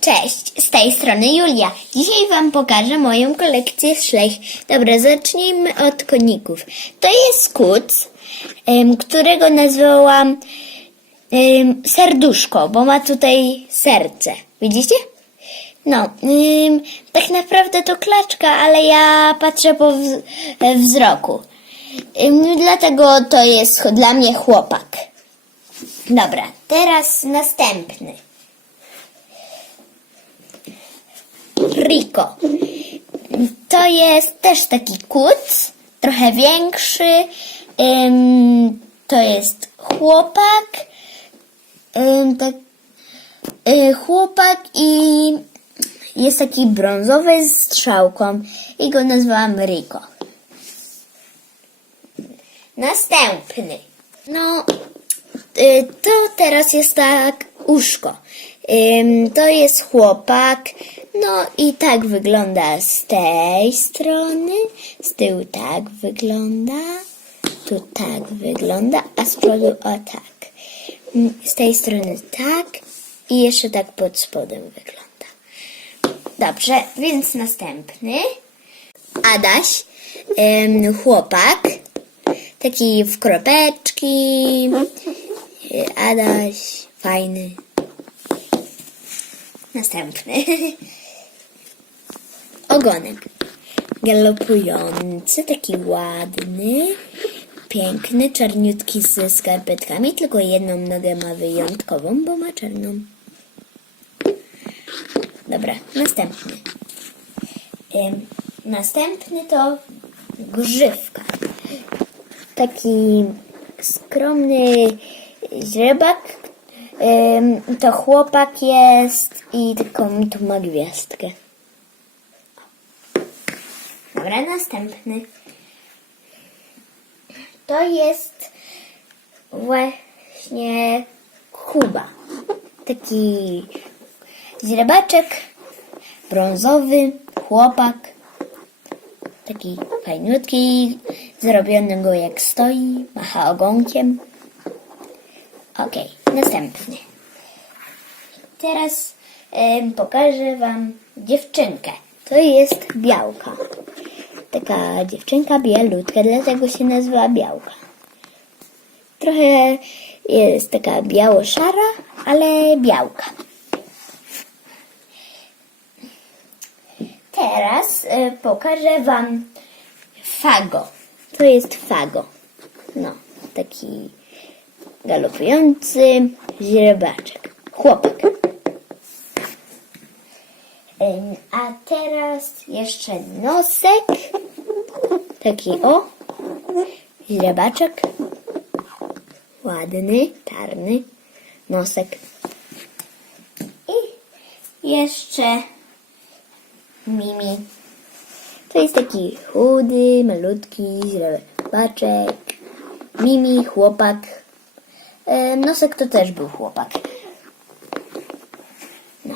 Cześć, z tej strony Julia. Dzisiaj Wam pokażę moją kolekcję szlech. Dobra, zacznijmy od koników. To jest kuc, którego nazwałam serduszko, bo ma tutaj serce. Widzicie? No, tak naprawdę to klaczka, ale ja patrzę po e, wzroku. Dlatego to jest dla mnie chłopak. Dobra, teraz następny. Rico. To jest też taki kuc, trochę większy. Ym, to jest chłopak. Ym, tak, y, chłopak i jest taki brązowy z strzałką i go nazwałam Rico. Następny. No, y, to teraz jest tak uszko. To jest chłopak. No i tak wygląda z tej strony. Z tyłu tak wygląda. Tu tak wygląda, a z przodu o tak. Ym, Z tej strony tak i jeszcze tak pod spodem wygląda. Dobrze, więc następny. Adaś, chłopak, taki w kropeczki. Y, Adaś, fajny. Następny. Ogonek. Galopujący, taki ładny, piękny, czarniutki ze skarpetkami, tylko jedną nogę ma wyjątkową, bo ma czarną. Dobra, następny. Ym, następny to grzywka. Taki skromny źrebak. To chłopak jest i taką tu ma gwiazdkę. Dobra, następny. To jest właśnie Kuba. Taki źrebaczek, brązowy, chłopak. Taki fajniutki, zrobiony go jak stoi, macha ogonkiem. Okej, następny. Teraz em, pokażę Wam dziewczynkę. To jest białka. Taka dziewczynka bielutka, dlatego się nazywa białka. Trochę jest taka biało-szara, ale białka. Teraz e, pokażę Wam fago. To jest fago. No, taki galopujący źrebaczek. Chłopak. A teraz jeszcze nosek. Taki o. Źrebaczek. Ładny, czarny nosek. I jeszcze Mimi. To jest taki chudy, malutki źrebaczek. Mimi, chłopak. E, nosek to też był chłopak. No,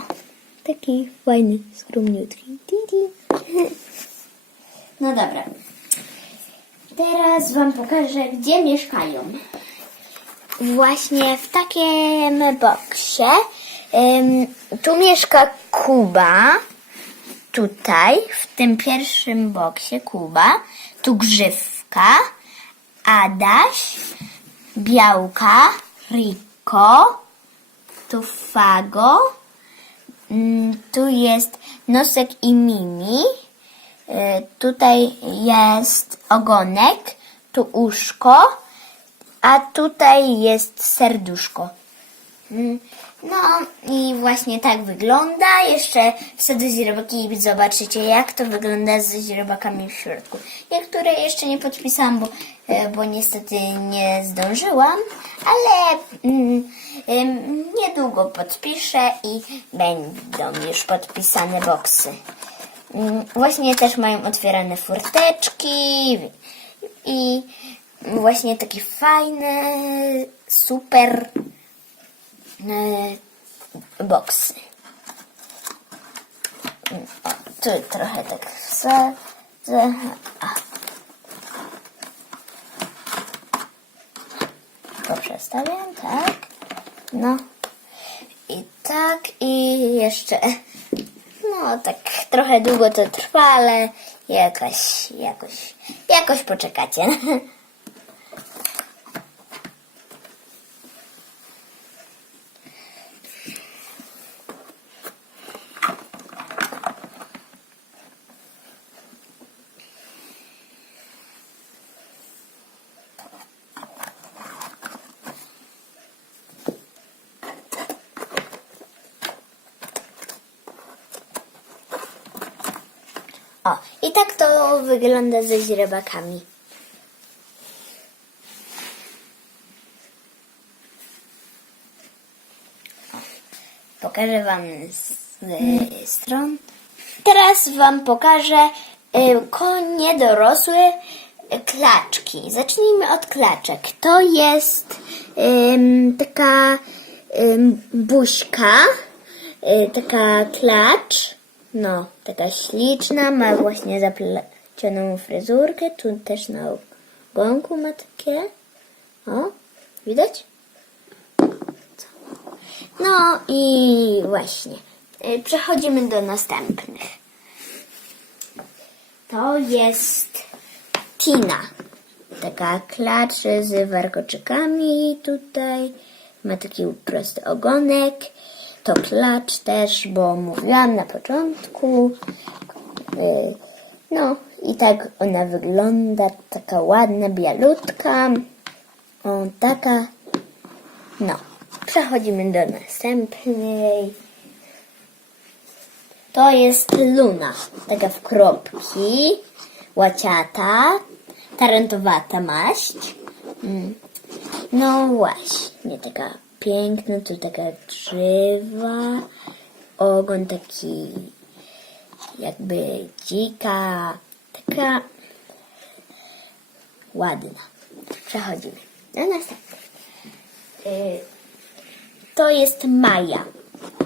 taki fajny, skromniutki. No dobra. Teraz Wam pokażę, gdzie mieszkają. Właśnie w takim boksie. Tu mieszka Kuba. Tutaj, w tym pierwszym boksie Kuba. Tu Grzywka, Adaś, Białka, Riko, tu Fago, mm, tu jest Nosek i Mimi, y, tutaj jest ogonek, tu uszko, a tutaj jest serduszko. Mm, No i właśnie tak wygląda. Jeszcze wsadzę źrebaki i zobaczycie jak to wygląda z źrebakami w środku. Niektóre jeszcze nie podpisałam, bo, bo niestety nie zdążyłam, ale mm, niedługo podpiszę i będą już podpisane boksy. Mm, Właśnie też mają otwierane furteczki i właśnie takie fajne, super e, boksy. O, tu trochę tak wsadzę. A. To przestawiam, tak. No. I tak, i jeszcze. No, tak trochę długo to trwa, ale jakoś, jakoś, jakoś poczekacie. O, i tak to wygląda ze źrebakami. Pokażę Wam z y, stron. Teraz Wam pokażę y, konie dorosłe y, klaczki. Zacznijmy od klaczek. To jest taka ym, buźka, y, taka klacz. No, taka śliczna, ma właśnie zaplecioną fryzurkę. Tu też na ogonku ma takie. O, widać? No i właśnie. y, Przechodzimy do następnych. To jest Tina. Taka klacz z warkoczykami tutaj. Ma taki prosty ogonek. To klacz też, bo mówiłam na początku. Y, No i tak ona wygląda. Taka ładna, bialutka. O, taka. No. Przechodzimy do następnej. To jest Luna. Taka w kropki. Łaciata. Tarantowata maść. Mm. No właśnie, taka piękna, tu taka drzewa. Ogon taki jakby dzika. Taka ładna. Przechodzimy do następnej. Y, To jest Maja.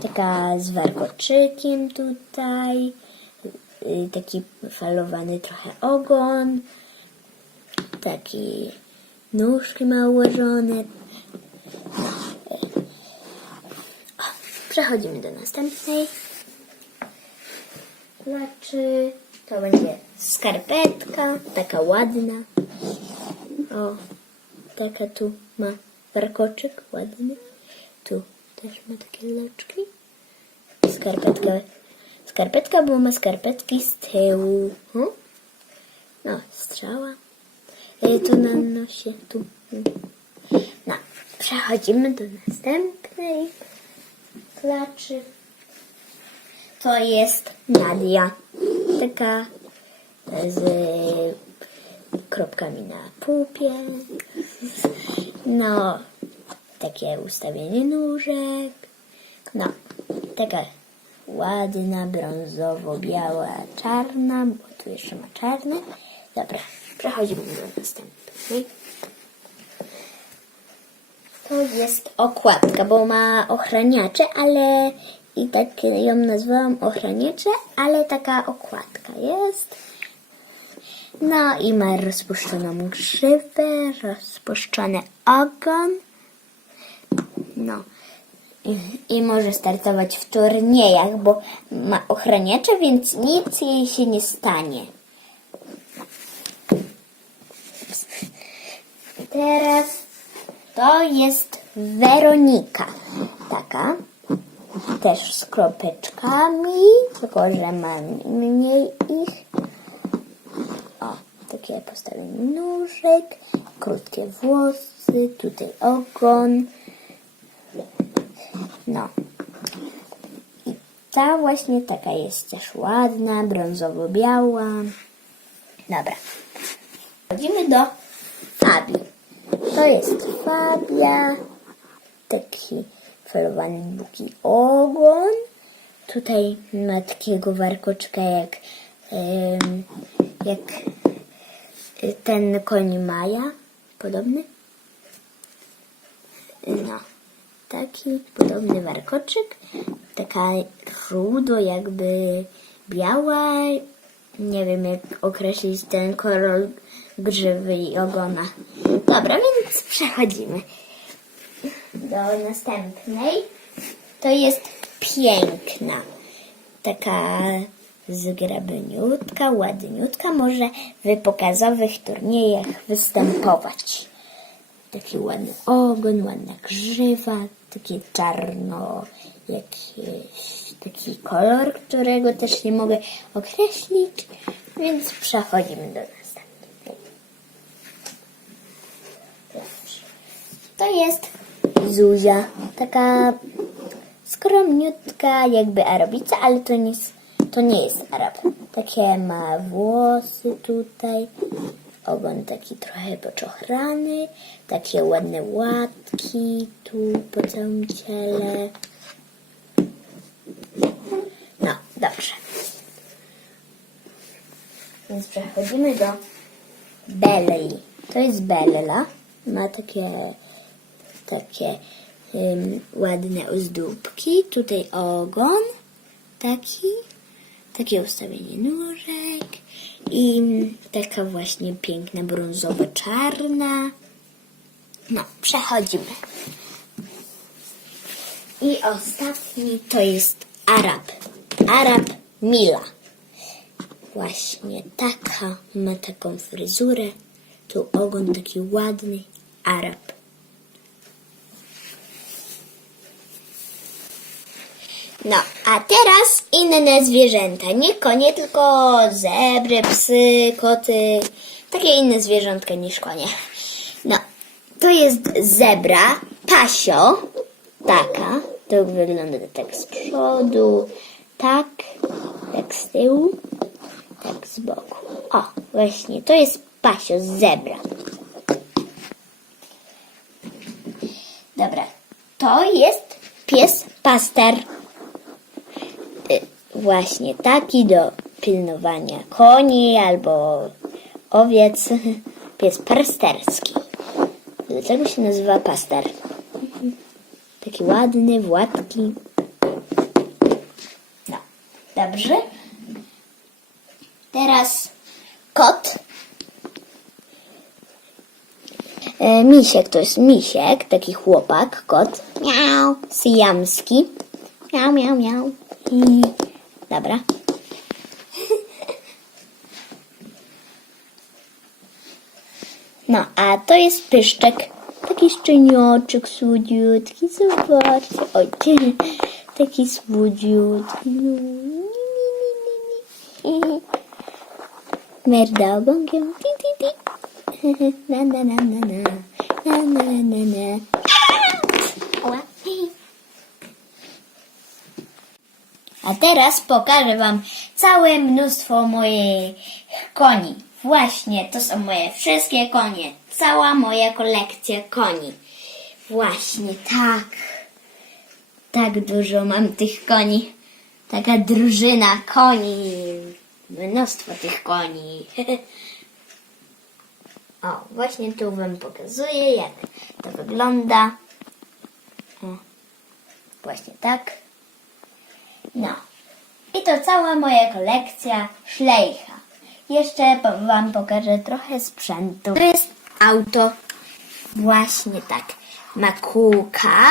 Taka z warkoczykiem tutaj. Y, Taki falowany trochę ogon. Taki nóżki ma ułożone. No, Przechodzimy do następnej. Znaczy, to będzie skarpetka, taka ładna. O, taka tu ma warkoczyk ładny. Tu też ma takie loczki. Skarpetka. Skarpetka, bo ma skarpetki z tyłu. Hmm? No, strzała. E, tu na nosie, tu. No, przechodzimy do następnej klaczy. To jest Nadia. Taka z kropkami na pupie. No, takie ustawienie nóżek. No, taka ładna, brązowo-biała, czarna, bo tu jeszcze ma czarne. Dobra, przechodzimy do następnej. To jest okładka, bo ma ochraniacze, ale i tak ją nazwałam ochraniacze, ale taka okładka jest. No i ma rozpuszczoną grzywę, rozpuszczony ogon. No. I, I może startować w turniejach, bo ma ochraniacze, więc nic jej się nie stanie. Teraz to jest Weronika. Taka. Też z kropeczkami, tylko że ma mniej ich. O, takie postawienie nóżek, krótkie włosy, tutaj ogon. No. I ta właśnie taka jest też ładna, brązowo-biała. Dobra. Chodzimy do Fabi. To jest Fabia. Taki falowany długi ogon. Tutaj ma takiego warkoczka jak, jak ten koń Maja. Podobny. No. Taki podobny warkoczyk. Taka rudo jakby biała. Nie wiem jak określić ten kolor grzywy i ogona. Dobra, więc przechodzimy do następnej. to jest piękna. Taka zgrabniutka, ładniutka, może w pokazowych turniejach występować. Taki ładny ogon, ładna grzywa, takie czarno, jakiś taki kolor, którego też nie mogę określić, więc przechodzimy do następnego. To jest Zuzia, taka skromniutka, jakby Arabica, ale to nie to nie jest Arab. Takie ma włosy tutaj, ogon taki trochę poczochrany, takie ładne łatki tu po całym ciele. No, dobrze. Więc przechodzimy do Belli. To jest Bella. Ma takie takie ym, ładne ozdóbki. Tutaj ogon taki, takie ustawienie nóżek i taka właśnie piękna brązowo-czarna. No, przechodzimy. I ostatni to jest Arab. Arab Mila. Właśnie taka, ma taką fryzurę. Tu ogon taki ładny. Arab. No, a teraz inne zwierzęta. Nie konie, tylko zebry, psy, koty. Takie inne zwierzątka niż konie. No, to jest zebra, pasio. Taka. To wygląda tak z przodu, tak, tak z tyłu, tak z boku. O, właśnie, to jest pasio, zebra. Dobra, to jest pies paster. Właśnie taki do pilnowania koni albo owiec. Pies pasterski. Dlaczego się nazywa paster? Taki ładny, władki. No, dobrze. Teraz kot. E, misiek to jest misiek, taki chłopak, kot. Miau, syjamski. Miau, miau, miau. I... Dobra. No, a to jest pyszczek. Taki szczenioczek słodziutki. Zobaczcie. Oj, taki słodziutki. No. Merda ti. Na, na, na, na, na. Na, na, na, na. A teraz pokażę Wam całe mnóstwo moich koni. Właśnie, to są moje wszystkie konie. Cała moja kolekcja koni. Właśnie, tak. Tak dużo mam tych koni. Taka drużyna koni. Mnóstwo tych koni. O, właśnie tu Wam pokazuję, jak to wygląda. O, właśnie tak. No. I to cała moja kolekcja szlejcha. Jeszcze Wam pokażę trochę sprzętu. To jest auto. Właśnie tak. Ma kółka.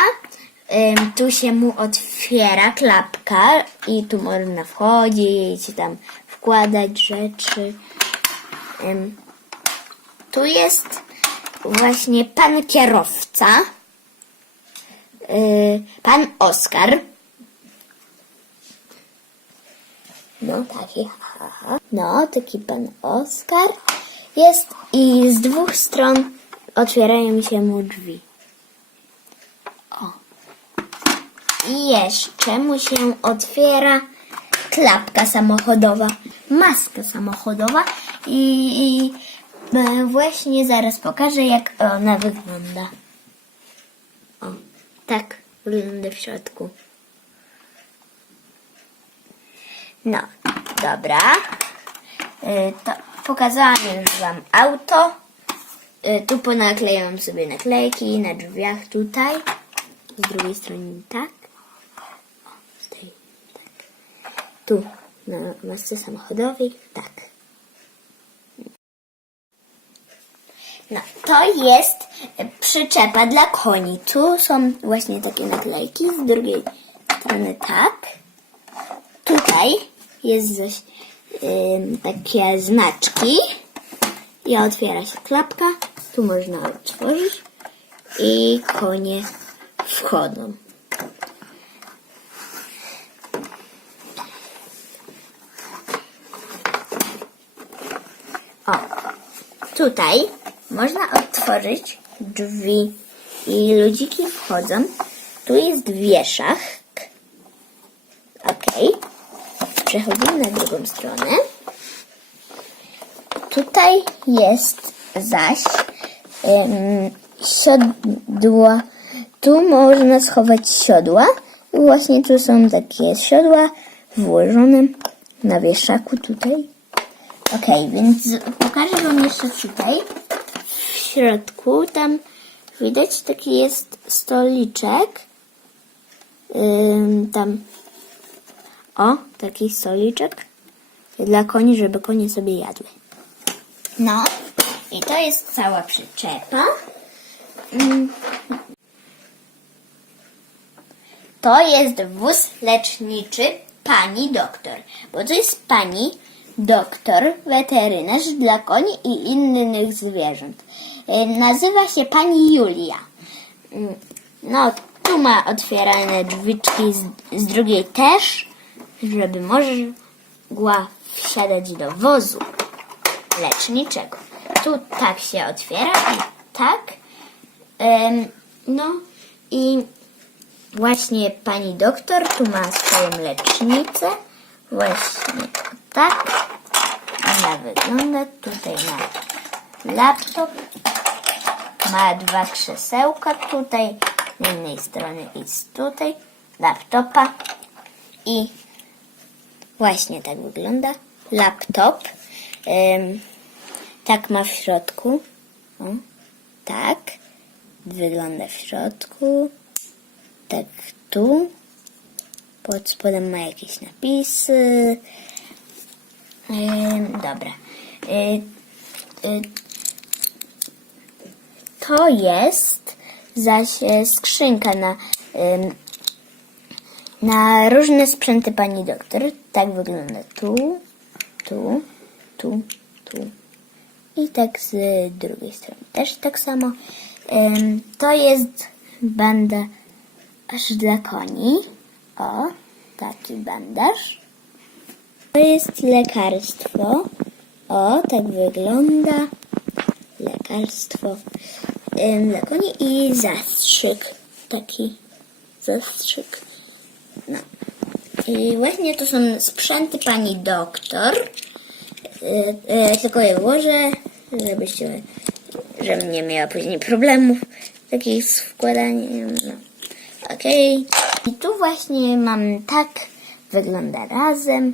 Ym, tu się mu otwiera klapka i tu można wchodzić, tam wkładać rzeczy. Ym, tu jest właśnie pan kierowca. Yy, pan Oskar. No taki, ha, ha. No, taki pan Oskar jest i z dwóch stron otwierają się mu drzwi. O. I jeszcze mu się otwiera klapka samochodowa, maska samochodowa i, i e, właśnie zaraz pokażę jak ona wygląda. O, tak wygląda w środku. No, dobra. Y, To pokazałam już Wam auto. Y, Tu ponaklejam sobie naklejki na drzwiach tutaj. Z drugiej strony tak. Z tej tak. Tu na masce samochodowej tak. No, to jest przyczepa dla koni. Tu są właśnie takie naklejki, z drugiej strony tak. Tutaj jest coś, ym, takie znaczki. I otwiera się klapka. Tu można otworzyć. I konie wchodzą. O, tutaj można otworzyć drzwi i ludziki wchodzą. Tu jest wieszak. Ok. Przechodzimy na drugą stronę. Tutaj jest zaś em, siodła. Tu można schować siodła. Właśnie tu są takie siodła włożone na wieszaku tutaj. Okej, więc pokażę Wam jeszcze tutaj. W środku tam widać taki jest stoliczek. Tam. O, taki stoliczek dla koni, żeby konie sobie jadły. No, i to jest cała przyczepa. Ym. To jest wóz leczniczy pani doktor, bo to jest pani doktor weterynarz dla koni i innych zwierząt. E, Nazywa się pani Julia. Mm, No, tu ma otwierane drzwiczki z, z drugiej też, żeby mogła wsiadać do wozu leczniczego. Tu tak się otwiera i tak. Em, no i Właśnie pani doktor tu ma swoją lecznicę. Właśnie tak. Ona wygląda tutaj na laptop. Ma dwa krzesełka tutaj. Z jednej strony jest tutaj laptopa. I właśnie tak wygląda laptop. Em, tak ma w środku. O, tak. Wygląda w środku tak tu. Pod spodem ma jakieś napisy. Ym, dobra. Y, y, to jest zaś e, skrzynka na, ym, na różne sprzęty pani doktor. Tak wygląda tu, tu, tu, tu. I tak z drugiej strony też tak samo. To jest banda aż dla koni. O, taki bandaż. To jest lekarstwo. O, tak wygląda lekarstwo dla koni i zastrzyk. Taki zastrzyk. I właśnie to są sprzęty pani doktor. Yy, yy, tylko je włożę, żebyście, żebym nie miała później problemów takich z wkładaniem. No. Okej. I tu właśnie mam tak wygląda razem.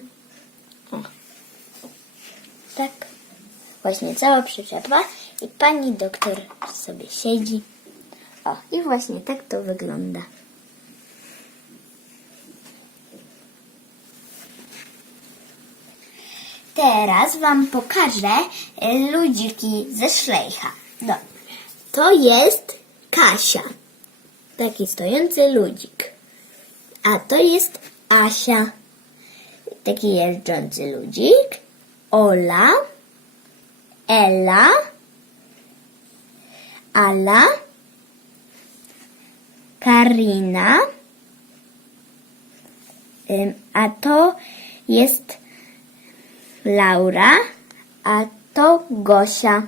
O. Tak. Właśnie cała przyczepa i pani doktor sobie siedzi. O, i właśnie tak to wygląda. Teraz wam pokażę e, ludziki ze szlejcha. Dobra. To jest Kasia taki stojący ludzik. A to jest Asia, taki jeżdżący ludzik. Ola, Ela, Ala, Karina, a to jest Laura, a to Gosia.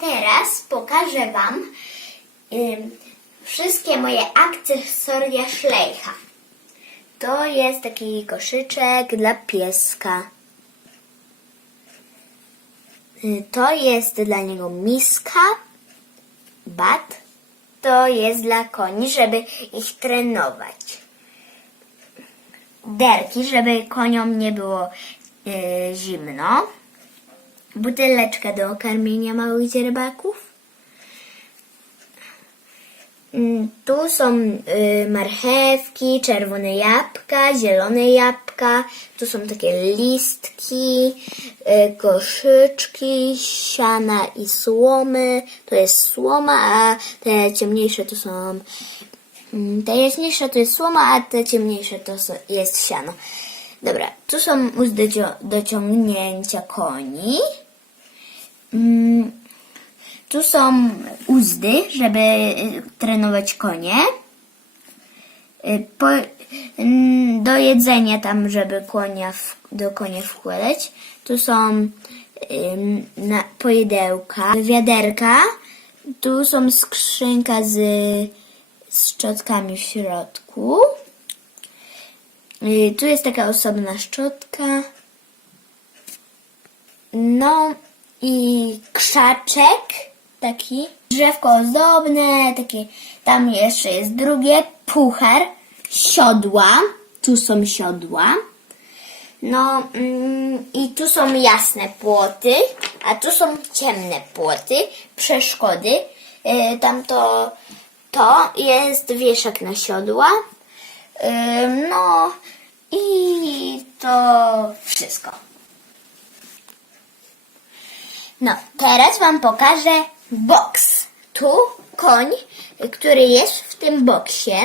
Teraz pokażę Wam ym, wszystkie moje akcesoria szlejcha. To jest taki koszyczek dla pieska. Y, To jest dla niego miska, bat. To jest dla koni, żeby ich trenować. Derki, żeby koniom nie było y, zimno buteleczka do karmienia małych dzierbaków. Mm, Tu są y, marchewki, czerwone jabłka, zielone jabłka. tu są takie listki, y, koszyczki, siana i słomy. To jest słoma, a te ciemniejsze to są. Mm, Te jaśniejsze to jest słoma, a te ciemniejsze to jest siano. Dobra, tu są cio- do ciągnięcia koni. Mm, Tu są uzdy, żeby y, trenować konie. Y, Po, mm, do jedzenia tam, żeby konia w, do konia wkładać. Tu są na, pojedełka, wiaderka. Tu są skrzynka z, z szczotkami w środku. Y, Tu jest taka osobna szczotka. No i krzaczek taki. Drzewko ozdobne, takie. Tam jeszcze jest drugie. Puchar. Siodła. Tu są siodła. No mm, i tu są jasne płoty, a tu są ciemne płoty, przeszkody. Yy, tam to, to jest wieszak na siodła. No i to wszystko. No, teraz Wam pokażę boks. Tu koń, który jest w tym boksie,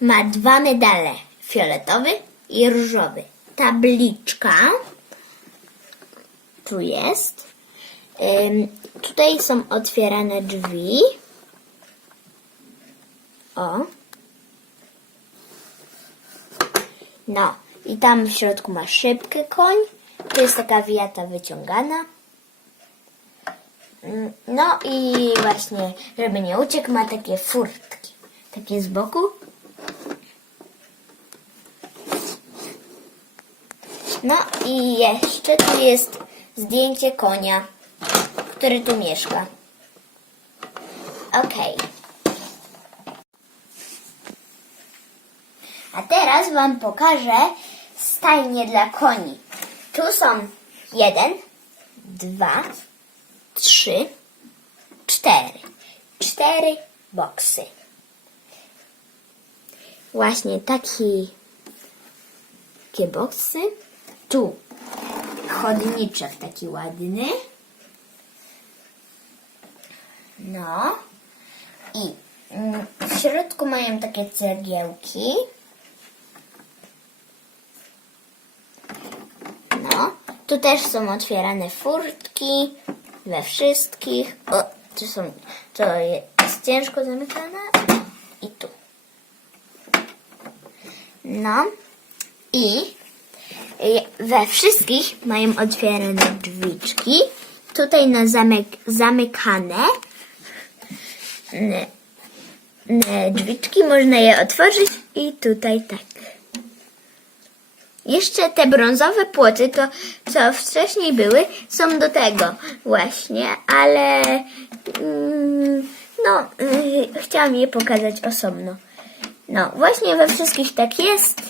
ma dwa medale. Fioletowy i różowy. Tabliczka. Tu jest. Tutaj są otwierane drzwi. O. No, i tam w środku ma szybkę koń. Tu jest taka wiata wyciągana. Mm, No i właśnie, żeby nie uciekł, ma takie furtki. Takie z boku. No i jeszcze tu jest zdjęcie konia, który tu mieszka. Okej. A teraz Wam pokażę stajnie dla koni. Tu są jeden, dwa, trzy, cztery. Cztery boksy. Właśnie taki, takie boksy. Tu chodniczek taki ładny. No. I mm, w środku mają takie cegiełki. No, tu też są otwierane furtki we wszystkich. O, tu są, to jest ciężko zamykane. I tu. No, i we wszystkich mają otwierane drzwiczki. Tutaj na zamek, zamykane drzwiczki, można je otworzyć i tutaj tak. Jeszcze te brązowe płoty, to co wcześniej były, są do tego właśnie, ale mm, no, y, chciałam je pokazać osobno. No, właśnie we wszystkich tak jest.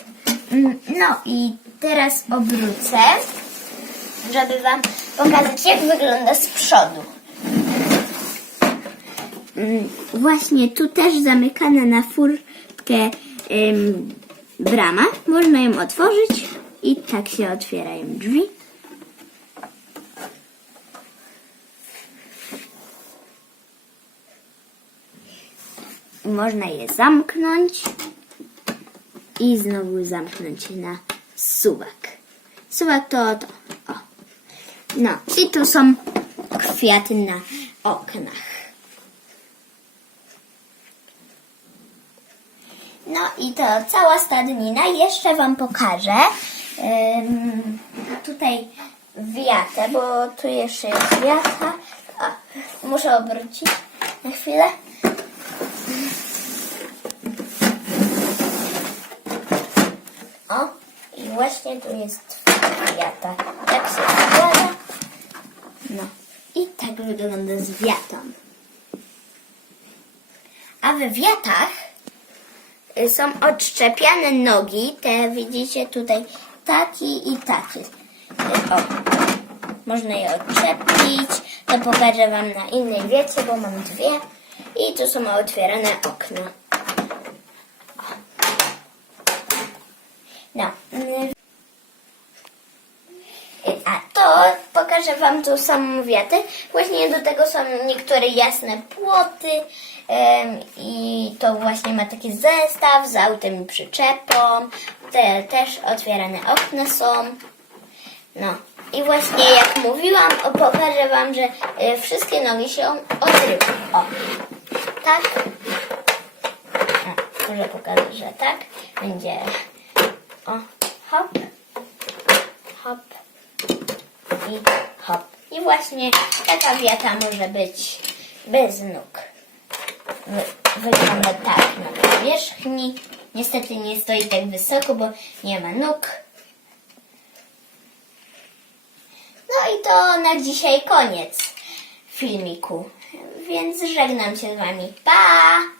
Mm, No i teraz obrócę, żeby Wam pokazać, jak wygląda z przodu. Mm, Właśnie tu też zamykana na furtkę brama. Można ją otworzyć i tak się otwierają drzwi. Można je zamknąć i znowu zamknąć na suwak. Suwak to to. O. No i tu są kwiaty na oknach. No i to cała stadnina. Jeszcze Wam pokażę. Tutaj wiatę, bo tu jeszcze jest wiata. A, muszę obrócić na chwilę. O, i właśnie tu jest wiata. Tak się składa. No, i tak wygląda z wiatą. A we wiatach y, są odszczepiane nogi. Te widzicie tutaj taki i taki. O, można je odczepić. To pokażę Wam na innej wiecie, bo mam dwie. I tu są otwierane okna. O. No. y, pokażę Wam tu samą wiatę. Właśnie do tego są niektóre jasne płoty i to właśnie ma taki zestaw z autem i przyczepą. Te też otwierane okna są. No i właśnie jak mówiłam, pokażę Wam, że y, wszystkie nogi się odryły. O, tak. O, może pokażę, że tak. Będzie o, hop, hop i hop. I właśnie taka wiata może być bez nóg. Wy, wygląda tak na powierzchni. Niestety nie stoi tak wysoko, bo nie ma nóg. No i to na dzisiaj koniec filmiku. Więc żegnam się z Wami. Pa!